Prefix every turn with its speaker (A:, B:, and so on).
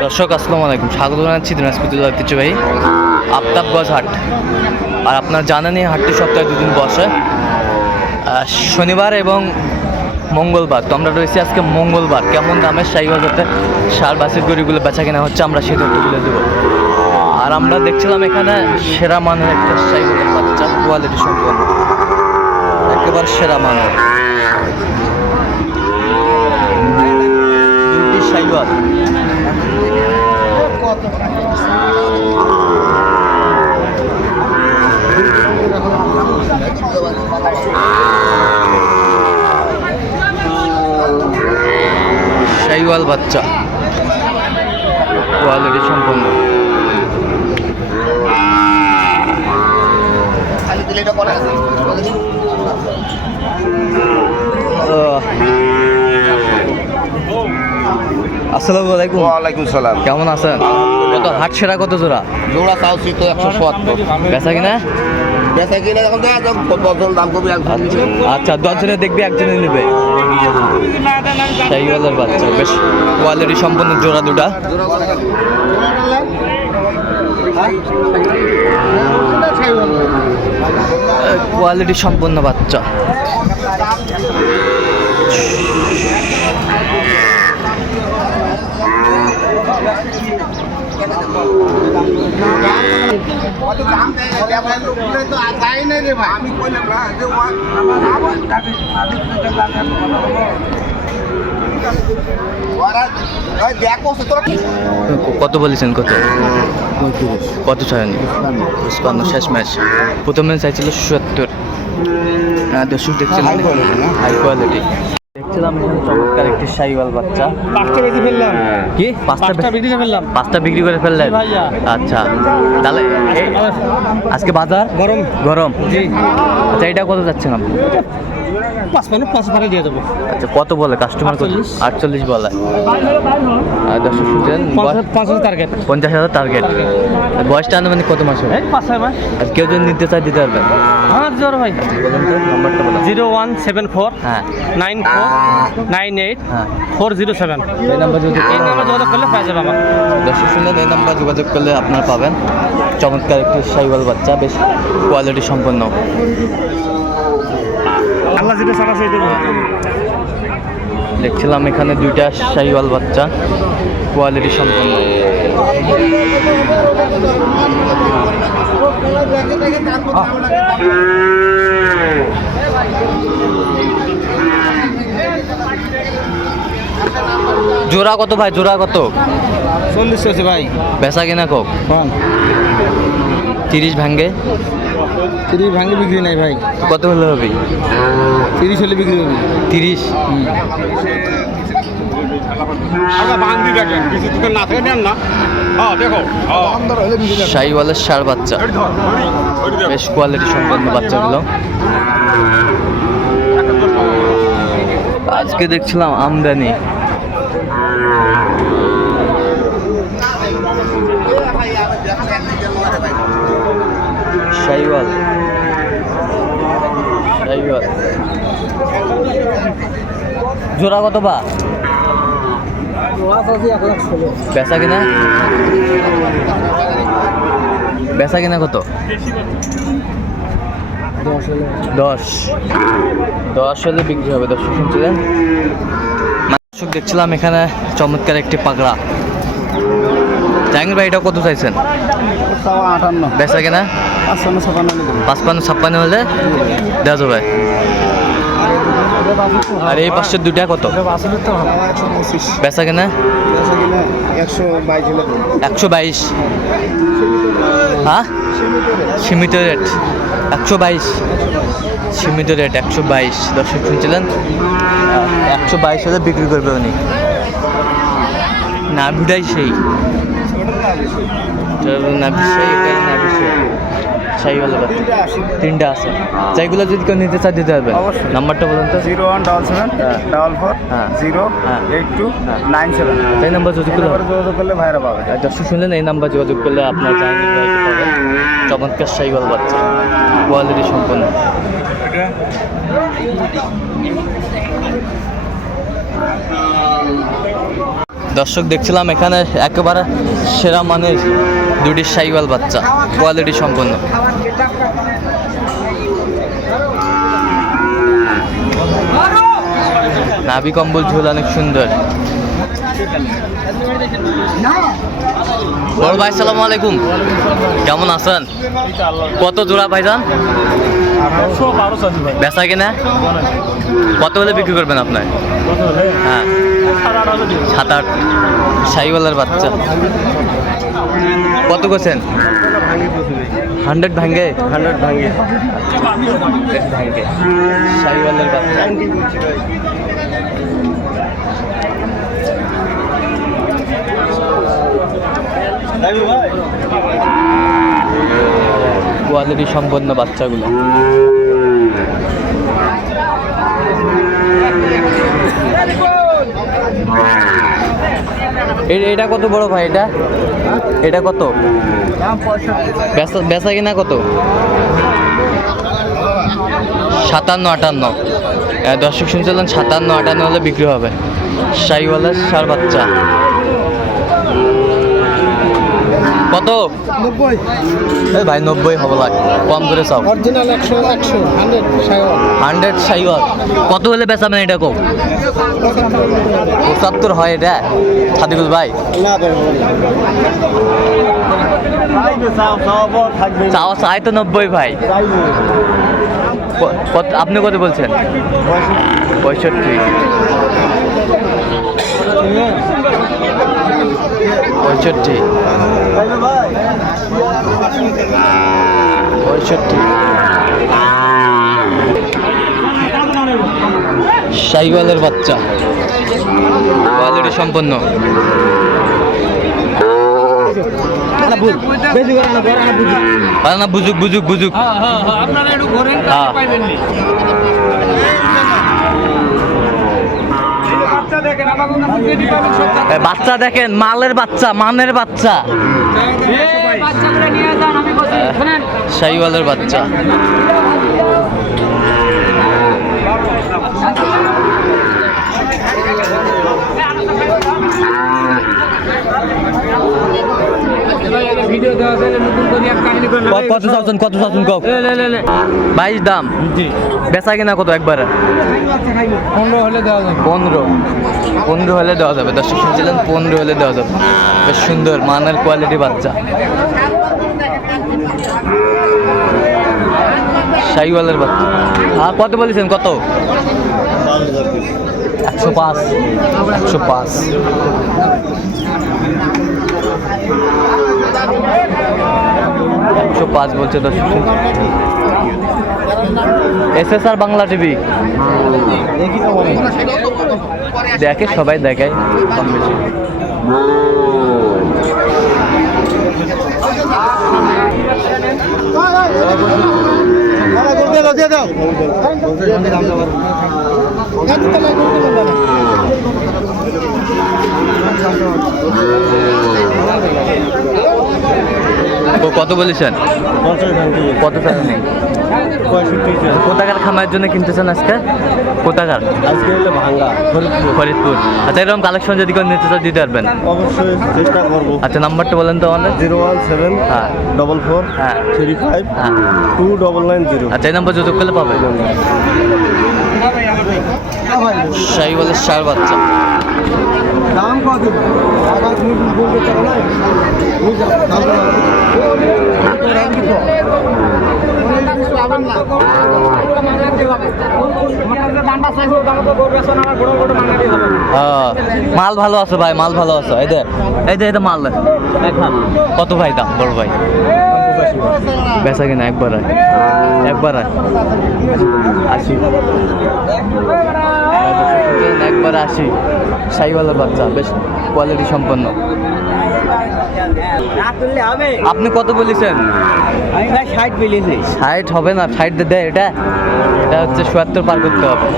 A: দর্শক, আসসালামু আলাইকুম। স্বাগত জানাচ্ছি দিনাজপুর ঐতিহ্যবাহী আফতাবগঞ্জ হাট। আর আপনার জানেন এই হাটটি সপ্তাহে দুদিন বসে। শনিবার এবং মঙ্গলবার। তো আমরা রয়েছি আজকে মঙ্গলবার। কেমন দামের সাইবাজাতে সার বাসের গরিগুলো বেচা কেনা হচ্ছে, আমরা সেটা তুলে দেবো আর আমরা দেখছিলাম এখানে সেরা মানের একটা সাইবাজার বাচ্চা কোয়ালিটি সম্পন্ন। একেবারে সেরা মানের। সাইবার। শাইওয়াল বাচ্চা। কোয়ালিটি সম্পন্ন। আহ, আসসালামু আলাইকুম।
B: ওয়ালাইকুম সালাম।
A: কেমন আছেন? কত হাট সেরা কত জোড়া?
B: জোড়া চাউছি তো একশো সত্তর।
A: বেচা কিনা?
B: বেচা কিনে এখন দেখা যাক কত দাম কমে একদম
A: আচ্ছা দশজনে দেখবি একজনে নেবে। শাহিওয়ালের বাচ্চা বেশ কোয়ালিটি সম্পন্ন জোড়া দুটা। কোয়ালিটি সম্পন্ন বাচ্চা। কত বলেছেন কত? কত চায়নি পঁচপান্ন শেষ ম্যাচ। প্রথম ম্যাচ চাইছিল সত্তর। হ্যাঁ দর্শক দেখছিলাম? হাই কোয়ালিটি দেখছিলাম এখানে চমৎকার একটি সাইওয়াল বাচ্চা।
C: পাঁচটা বেশি ফেললাম।
A: কি? পাঁচটা
C: বিক্রি করে ফেললাম।
A: পাঁচটা বিক্রি করে ফেললেন? আচ্ছা। তাহলে আজকে বাজার?
C: গরম।
A: গরম? আচ্ছা এটা কত যাচ্ছেন আপনি?
C: পাঁচ পানো পাঁচ পারে দিয়ে দেবো।
A: আচ্ছা কত বলে কাস্টমার কত?
C: আটচল্লিশ।
A: বলে। দর্শক শুনছেন
C: পঞ্চাশ পঞ্চাশ টার্গেট
A: পঞ্চাশ হাজার টার্গেট বয়সটা আনুমানিক কত মাস হবে?
C: পাঁচ ছয় মাস।
A: আর কেউ যদি নিতে চায় দিতে পারবেন
C: হ্যাঁ জোর ভাই।
A: বলুন
C: জিরো ওয়ান সেভেন ফোর
A: হ্যাঁ।
C: নাইন ফোর নাইন এইট
A: হ্যাঁ।
C: Four zero seven.
A: এই নাম্বার
C: এই নাম্বার যোগাযোগ করলে পাওয়া যাবে আমার।
A: দর্শক শুনলেন এই নাম্বার যোগাযোগ করলে আপনারা পাবেন। চমৎকার একটি সাইওয়াল বাচ্চা বেশ কোয়ালিটি সম্পন্ন।
C: আল্লাহ যেটা সারা সেই দেবো
A: দেখছিলাম এখানে দুইটা সাইওয়াল বাচ্চা কোয়ালিটি সম্পন্ন। জোড়া কত ভাই? জোড়া কত?
C: চল্লিশ হয়েছে ভাই।
A: বেচা কিনা কোক তিরিশ ভাঙ্গে?
C: তিরিশ ভাঙে বিক্রি নাই ভাই।
A: কত হলে হবে?
C: তিরিশ হলে বিক্রি হবে।
A: তিরিশ?
D: না হ্যাঁ দেখো
A: সাইওয়ালের সার বাচ্চা। বেশ কোয়ালিটি সম্পন্ন বাচ্চাগুলো। আজকে দেখছিলাম আমদানি। সাইওয়াল। সাইওয়াল। জোড়া কত বা? বেচা কিনা? বেচা কিনা কত? দশ। দশ হলে বিক্রি হবে, দশ শুনছিলেন দর্শক, দেখছিলাম এখানে চমৎকার একটি পাগড়া। জাহাঙ্গীর ভাই, এটা কত চাইছেন?
C: আটান্ন
A: বেচা কিনা?
C: পাঁচপান্ন ছাপান্ন
A: পাঁচপান্ন ছাপ্পান্ন হলে দেওয়া যাবে। আর এই পাশের দুইটা কত?
C: পঁচিশ
A: বেচা কিনা?
C: একশো বাইশ।
A: হ্যাঁ? সীমিত রেট। একশো বাইশ। সীমিত রেট একশো বাইশ। দর্শক শুনছিলেন? একশো বাইশ হলে বিক্রি করবে উনি। সেই নাভি সেই। তিনটা আছে। যাইগুলো যদি কেউ নিতে দিতে
C: অবশ্যই।
A: নাম্বারটা বলুন তো।
C: জিরো ওয়ান ডাবল সেভেন
A: হ্যাঁ।
C: ডাবল ফোর
A: হ্যাঁ।
C: জিরো
A: হ্যাঁ।
C: Eight two. Nine seven.
A: সেই নাম্বার যদি করলে
C: যোগাযোগ করলে ভাইরা পাবে।
A: দর্শক শুনলেন এই নাম্বার যোগাযোগ করলে আপনার জাহাঙ্গীর ভাইকে পাবেন চমৎকার বাচ্চা। কোয়ালিটি সম্পন্ন। দর্শক দেখছিলাম এখানে একেবারে সেরা মানের দুটি সাইওয়াল বাচ্চা কোয়ালিটি সম্পন্ন। নাভি কম্বল ঝোল অনেক সুন্দর। বড় ভাই সালাম আলাইকুম। কেমন আছেন? কত জোড়া ভাইজান? বেচা কিনা? কত হলে বিক্রি করবেন আপনার হ্যাঁ। সাত আট। সাইওয়ালার বাচ্চা। কত করছেন? হান্ড্রেড ভাঙ্গে?
C: হান্ড্রেড
A: ভাঙ্গে। বাচ্চা। কোয়ালিটি সম্পন্ন বাচ্চাগুলো। এটা কত বড় ভাই এটা? এটা কত? বেচা কিনা কত? সাতান্ন, আটান্ন। দর্শক শুনছিলেন সাতান্ন, আটান্ন হলে বিক্রি হবে। শাহিওয়ালার সার বাচ্চা। কত?
C: নব্বই।
A: এই ভাই নব্বই হবে লাগ। কম করে চাও।
C: অরিজিনাল একশো একশো হান্ড্রেড সাইওয়াল।
A: কত হলে বেচাবেন এটা কো পঁচাত্তর হয় এটা? সাদিকুল ভাই?
C: না
A: চাওয়া চাই তো নব্বই ভাই। কত- আপনি কত বলছেন? পঁয়ষট্টি। পঁয়ষট্টি। পঁয়ষট্টি। সাইওয়ালের বাচ্চা। কোয়ালিটি সম্পন্ন। বুঝুক বুঝুক বুঝুক। হ্যাঁ এ, বাচ্চা দেখেন মালের বাচ্চা মানের বাচ্চা। সাইওয়ালের বাচ্চা। ক- কত চাচ্ছেন কত চাচ্ছেন কম বাইশ দাম। বেচা কিনা কত একবারে?
C: পনেরো হলে দেওয়া যাবে।
A: পনেরো। পনেরো হলে দেওয়া যাবে। দর্শক শুনছিলেন পনেরো হলে দেওয়া যাবে। বেশ সুন্দর মানের কোয়ালিটি বাচ্চা। শাহিওয়ালের বাচ্চা। হ্যাঁ কত বলেছেন কত? একশো পাঁচ। একশো পাঁচ। একশো পাঁচ বলছে এস আর বাংলা টিভি। দেখে সবাই দেখায় কম বেশি
C: দিয়ে দাও
A: ও, কত বলেছেন? কত টাকা নেই? কোথাকার খামারের জন্য কিনতেছেন আজকে? কোথাকার?
C: আজকে হলে ভাঙ্গা ফরিদপুর।
A: আচ্ছা এরকম কালেকশন যদি কেউ নিতে চান দিতে পারবেন?
C: অবশ্যই চেষ্টা করব।
A: আচ্ছা নাম্বারটা বলেন তো আমাদের।
C: জিরো ওয়ান সেভেন
A: হ্যাঁ।
C: ডবল ফোর
A: হ্যাঁ।
C: থ্রি ফাইভ
A: হ্যাঁ।
C: Two double nine zero.
A: আচ্ছা এই নাম্বার যোগাযোগ করলে পাবে শাহি বলে সার বাচ্চা।
C: দাম কত? আবার তুমি বলতে
A: মাল ভালো আছে ভাই, মাল ভালো আছে। এই দে এই দে মাল। কত ভাই দাম বড় ভাই? বেচা কিনা একবার একবার। আশি। একবার আসি। সাইওয়ালার বাচ্চা বেশ কোয়ালিটি সম্পন্ন। আপনি কত বলেছেন?
C: আমি ভাই ষাট বলেছি।
A: ষাট হবে না ষাট দেয় এটা এটা হচ্ছে সুয়াত্তর পার করতে হবে।